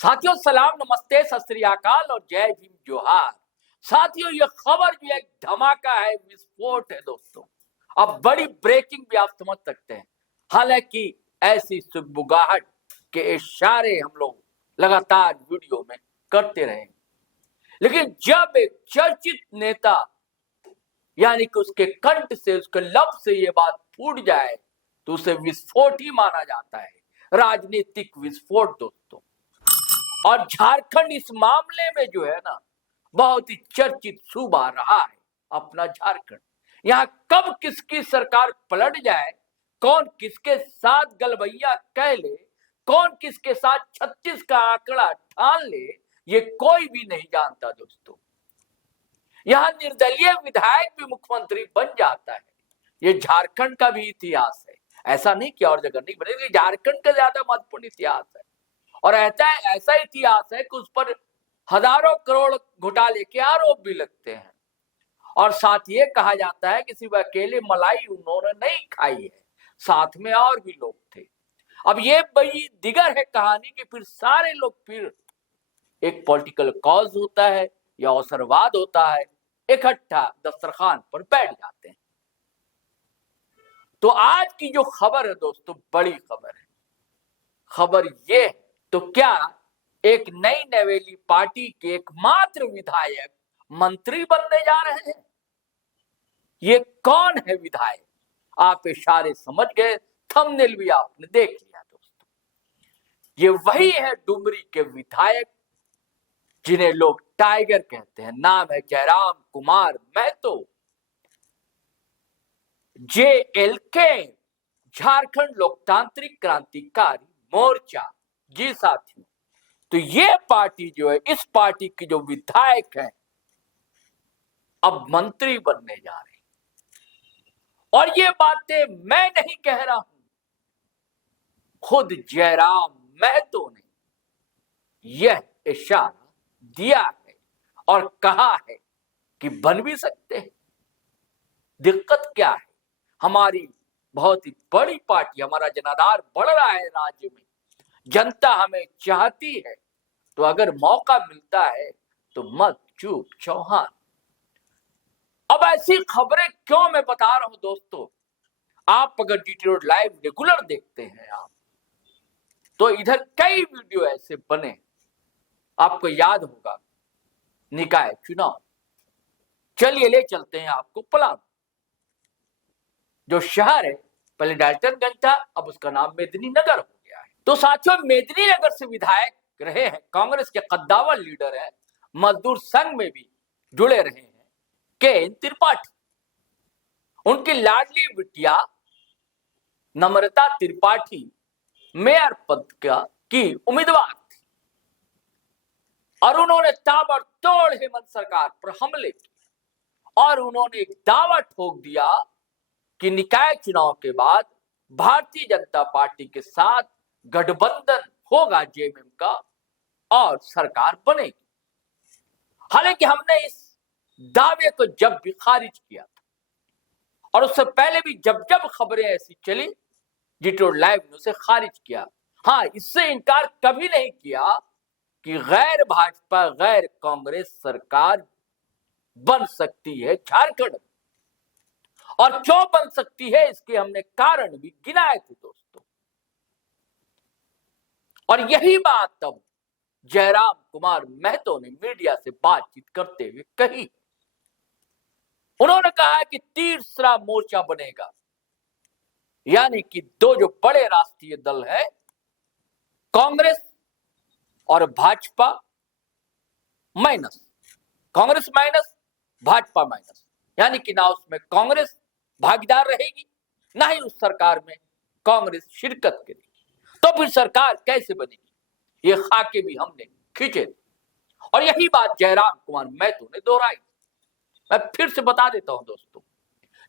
साथियों सलाम, नमस्ते, सत श्री अकाल और जय भीम जोहार। साथियों ये खबर जो एक धमाका है, विस्फोट है दोस्तों। अब बड़ी ब्रेकिंग भी आप समझ सकते हैं। हालांकि ऐसी सुगबुगाहट के इशारे हम लोग लगातार वीडियो में करते रहे, लेकिन जब एक चर्चित नेता यानी कि उसके कंठ से, उसके लब से ये बात फूट जाए तो उसे विस्फोट ही माना जाता है, राजनीतिक विस्फोट दोस्तों। और झारखंड इस मामले में जो है ना, बहुत ही चर्चित सूबा रहा है अपना झारखंड। यहाँ कब किसकी सरकार पलट जाए, कौन किसके साथ गलबैया कह ले, कौन किसके साथ 36 का आंकड़ा ठान ले, ये कोई भी नहीं जानता दोस्तों। यहाँ निर्दलीय विधायक भी मुख्यमंत्री बन जाता है। ये झारखंड का भी इतिहास है, ऐसा नहीं कि और जगह नहीं बने, झारखंड का ज्यादा महत्वपूर्ण इतिहास है। और ऐसा इतिहास है कि उस पर हजारों करोड़ घोटाले के आरोप भी लगते हैं। और साथ ये कहा जाता है कि सिर्फ अकेले मलाई उन्होंने नहीं खाई है, साथ में और भी लोग थे। अब ये बड़ी दिगर है कहानी कि फिर सारे लोग फिर एक पॉलिटिकल कॉज होता है या अवसरवाद होता है, इकट्ठा दस्तरखान पर बैठ जाते हैं। तो आज की जो खबर है दोस्तों, बड़ी खबर है। खबर ये है, तो क्या एक नई नवेली पार्टी के एकमात्र विधायक मंत्री बनने जा रहे हैं? ये कौन है विधायक? आप इशारे समझ गए, थंबनेल भी आपने देख लिया दोस्तों। ये वही है डुमरी के विधायक जिन्हें लोग टाइगर कहते हैं। नाम है जयराम कुमार महतो, JLK, झारखंड लोकतांत्रिक क्रांतिकारी मोर्चा। जी साथियों, तो ये पार्टी जो है, इस पार्टी की जो विधायक है अब मंत्री बनने जा रहे हैं। और ये बातें मैं नहीं कह रहा हूं, खुद जयराम महतो ने यह इशारा दिया है और कहा है कि बन भी सकते हैं। दिक्कत क्या है? हमारी बहुत ही बड़ी पार्टी, हमारा जनाधार बढ़ रहा है राज्य में, जनता हमें चाहती है, तो अगर मौका मिलता है तो मत चूक चौहान। अब ऐसी खबरें क्यों मैं बता रहा हूं दोस्तों? आप अगर GT रोड लाइव रेगुलर देखते हैं आप, तो इधर कई वीडियो ऐसे बने, आपको याद होगा निकाय चुनाव। चलिए ले चलते हैं आपको पलामू, जो शहर है, पहले डाल्टनगंज था, अब उसका नाम मेदिनीनगर हो गया है। तो साथियों, मेदिनीनगर से विधायक रहे हैं, कांग्रेस के कद्दावर लीडर है, मजदूर संघ में भी जुड़े रहे हैं, KN त्रिपाठी। उनकी लाडली बिटिया नम्रता त्रिपाठी मेयर पद की उम्मीदवार थी और उन्होंने ताबड़तोड़ हेमंत सरकार पर हमले किए और उन्होंने एक दावा ठोक दिया कि निकाय चुनाव के बाद भारतीय जनता पार्टी के साथ गठबंधन होगा JMM का और सरकार बनेगी। हालांकि हमने इस दावे को जब भी खारिज किया था, और उससे पहले भी जब जब खबरें ऐसी चली, GT रोड लाइव ने उसे खारिज किया। हाँ, इससे इनकार कभी नहीं किया कि गैर भाजपा, गैर कांग्रेस सरकार बन सकती है झारखंड, और क्यों बन सकती है इसके हमने कारण भी गिनाए थे दोस्तों। और यही बात तब जयराम कुमार महतो ने मीडिया से बातचीत करते हुए कही। उन्होंने कहा कि तीसरा मोर्चा बनेगा, यानी कि दो जो बड़े राष्ट्रीय दल हैं, कांग्रेस और Bhajpa minus, Congress minus Bhajpa minus, यानी कि ना उसमें कांग्रेस भागीदार रहेगी, ना ही उस सरकार में कांग्रेस शिरकत करेगी। तो फिर सरकार कैसे बनेगी? ये खाके भी हमने खींचे और यही बात जयराम कुमार महतो ने दोहराई। मैं फिर से बता देता हूं दोस्तों,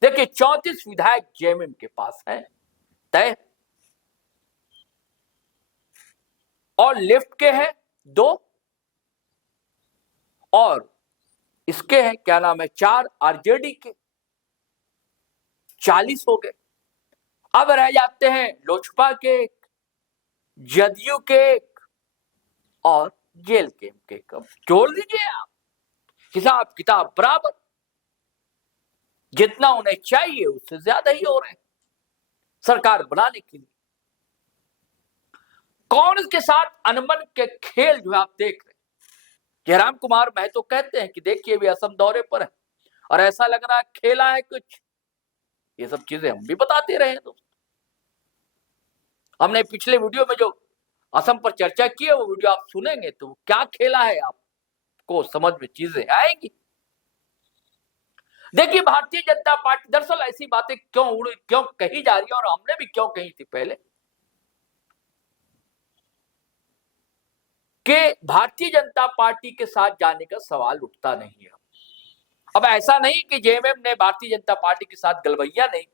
देखिए 34 विधायक JMM के पास है तय, और लेफ्ट के हैं 2, और इसके हैं क्या नाम है 4, RJD के 40 हो गए। अब रह जाते हैं लोजपा के, जदयू के, और जेल कैंप के कब जोड़ लीजिए आप, हिसाब किताब बराबर, जितना उन्हें चाहिए उससे ज्यादा ही हो रहे हैं सरकार बनाने के लिए। कांग्रेस के साथ अनबन के खेल जो आप देख रहे हैं, जयराम कुमार महतो कहते हैं कि देखिए भी असम दौरे पर है और ऐसा लग रहा है खेला है कुछ। ये सब चीजें हम भी बताते रहे हैं दोस्तों। हमने पिछले वीडियो में जो असम पर चर्चा की है वो वीडियो आप सुनेंगे तो क्या खेला है आपको समझ में चीजें आएंगी। देखिए भारतीय जनता पार्टी दरअसल ऐसी बातें क्यों कही जा रही है और हमने भी क्यों कही थी पहले कि भारतीय जनता पार्टी के साथ जाने का सवाल उठता नहीं है। अब ऐसा नहीं कि जेएमएम ने भारतीय जनता पार्टी के साथ गलबैया नहीं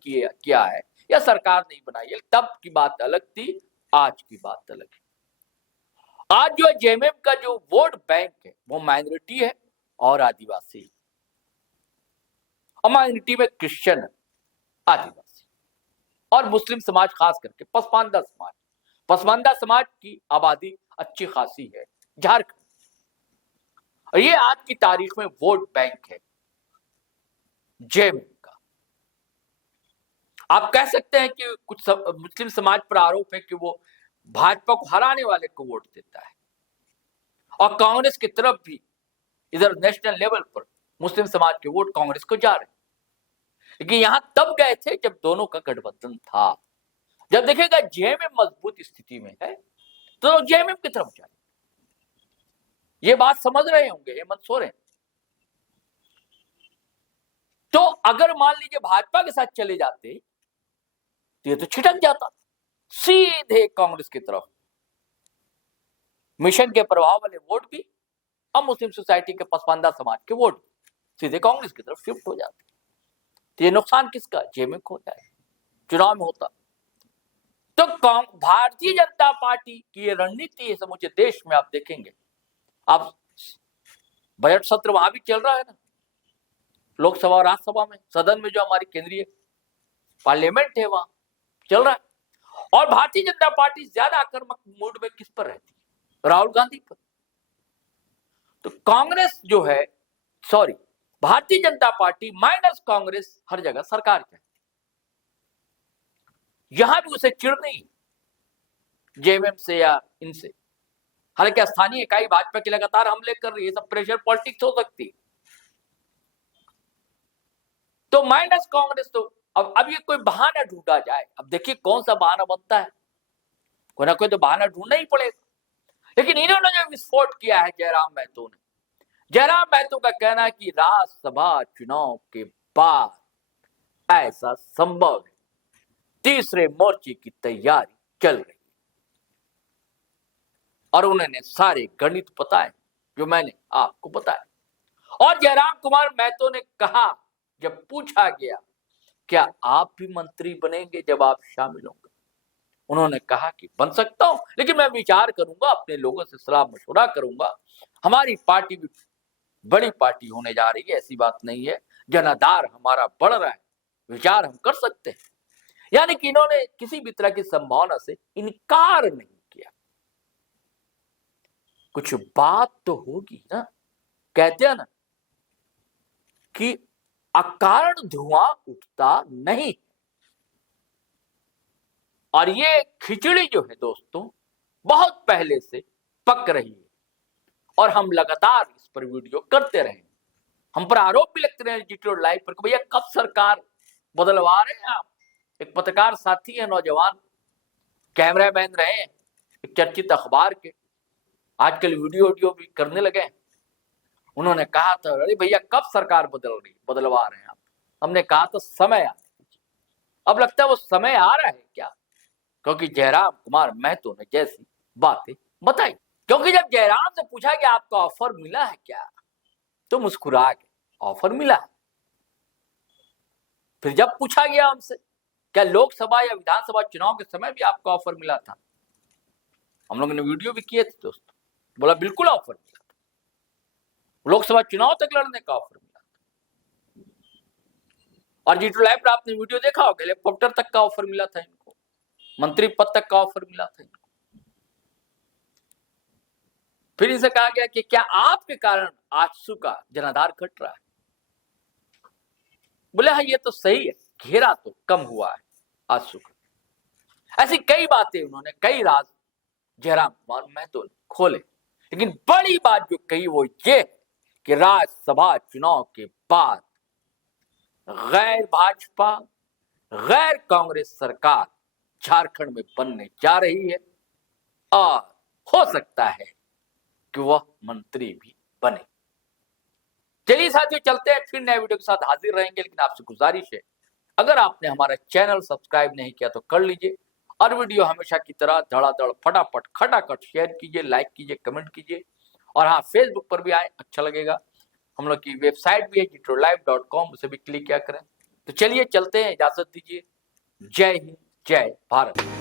किया है या सरकार नहीं बनाई है, तब की बात अलग थी, आज की बात अलग है। आज जो जेएमएम का जो वोट बैंक है वो माइनॉरिटी है और आदिवासी, और माइनॉरिटी में क्रिश्चियन है, आदिवासी और मुस्लिम समाज, खास करके पसमानदा समाज। पसमानदा समाज की आबादी अच्छी खासी है झारखंड, और ये आज की तारीख में वोट बैंक है जेएमएम का। आप कह सकते हैं कि कुछ मुस्लिम समाज पर आरोप है कि वो भाजपा को हराने वाले को वोट देता है, और कांग्रेस की तरफ भी इधर नेशनल लेवल पर मुस्लिम समाज के वोट कांग्रेस को जा रहे हैं। लेकिन यहां तब गए थे जब दोनों का गठबंधन था। जब देखेगा जेएमएम मजबूत स्थिति में है तो जेएमएम की तरफ जाए। ये बात समझ रहे होंगे हेमंत सोरेन। तो अगर मान लीजिए भाजपा के साथ चले जाते तो ये तो छिटक जाता सीधे कांग्रेस की तरफ। मिशन के प्रभाव वाले वोट भी और मुस्लिम सोसाइटी के पसमानदा समाज के वोट सीधे कांग्रेस की तरफ शिफ्ट हो जाते। तो ये नुकसान किसका? जेएमएम को हो जाए चुनाव में होता। तो भारतीय जनता पार्टी की ये रणनीति है समूचे देश में। आप देखेंगे, आप बजट सत्र वहां भी चल रहा है ना, लोकसभा और राज्यसभा में, सदन में जो हमारी केंद्रीय पार्लियामेंट है वहां चल रहा है। और भारतीय जनता पार्टी ज्यादा आक्रामक मूड में किस पर रहती है? राहुल गांधी पर। तो कांग्रेस जो है, sorry, Bharatiya Janata party minus Congress हर जगह सरकार है। यहां भी उसे चिढ़ नहीं जेएमएम से या इनसे। हालांकि स्थानीय इकाई भाजपा की लगातार हमले कर रही है, सब प्रेशर पॉलिटिक्स हो सकती। तो माइनस कांग्रेस तो अब ये कोई बहाना ढूंढा जाए। अब देखिए कौन सा बहाना बनता है, कोई ना कोई तो बहाना ढूंढना ही पड़ेगा। लेकिन इन्होंने जो विस्फोट किया है जयराम महतो ने, जयराम महतो का कहना है कि राज्यसभा चुनाव के बाद ऐसा संभव है, तीसरे मोर्चे की तैयारी चल रही है। और उन्होंने सारे गणित बताए जो मैंने आपको बताया। और जयराम कुमार महतो ने कहा, जब पूछा गया क्या आप भी मंत्री बनेंगे जब आप शामिल होंगे, उन्होंने कहा कि बन सकता हूं, लेकिन मैं विचार करूंगा, अपने लोगों से सलाह मशवरा करूंगा। हमारी पार्टी भी बड़ी पार्टी होने जा रही है, ऐसी बात नहीं है, जनाधार हमारा बढ़ रहा है, विचार हम कर सकते हैं। यानी कि इन्होंने किसी भी तरह की संभावना से इनकार नहीं किया। कुछ बात तो होगी ना, कहते हैं ना कि अकारण धुआं उठता नहीं। और ये खिचड़ी जो है दोस्तों बहुत पहले से पक रही है, और हम लगातार इस पर वीडियो करते रहे। हम पर आरोप भी लगते रहे जीटीओ लाइव पर, भैया कब सरकार बदलवा रहे हैं आप। एक पत्रकार साथी है, नौजवान कैमरामैन रहे एक चर्चित अखबार के, आजकल वीडियो भी करने लगे हैं। उन्होंने कहा था, अरे भैया कब सरकार बदलवा रहे हैं आप। हमने कहा तो समय आ, अब लगता है वो समय आ रहा है क्या, क्योंकि जयराम कुमार महतो ने जैसी बातें बताई। क्योंकि जब जयराम से पूछा कि आपको ऑफर मिला है क्या, तो मुस्कुरा के ऑफर मिला है। फिर जब पूछा गया हमसे क्या लोकसभा या विधानसभा चुनाव के समय भी आपको ऑफर मिला था, हम लोगों ने वीडियो भी किए थे दोस्तों, बोला बिल्कुल ऑफर मिला था, लोकसभा चुनाव तक लड़ने का ऑफर मिला था। और जीटीओ लाइव पर आपने वीडियो देखा होगा, हेलीकॉप्टर तक का ऑफर मिला था इनको, मंत्री पद तक का ऑफर मिला था इनको। फिर इनसे कहा गया कि क्या आपके कारण आजसू का जनाधार घट रहा है? बोले हाँ ये तो सही है, घेरा तो कम हुआ है आजसू का। ऐसी कई बातें उन्होंने, कई राज जयराम कुमार महतो ने खोले, लेकिन बड़ी बात जो कही वो ये कि राज्यसभा चुनाव के बाद गैर भाजपा, गैर कांग्रेस सरकार झारखंड में बनने जा रही है और हो सकता है कि वह मंत्री भी बने। चलिए साथियों, चलते हैं, फिर नए वीडियो के साथ हाजिर रहेंगे, लेकिन आपसे गुजारिश है अगर आपने हमारा चैनल सब्सक्राइब नहीं किया तो कर लीजिए, और वीडियो हमेशा की तरह धड़ाधड़ फटाफट खटाखट शेयर कीजिए, लाइक कीजिए, कमेंट कीजिए, और हाँ फेसबुक पर भी आए, अच्छा लगेगा। हम लोग की वेबसाइट भी है jitrolive.com, उसे भी क्लिक किया करें। तो चलिए चलते हैं, इजाजत दीजिए। जय हिंद, जय भारत।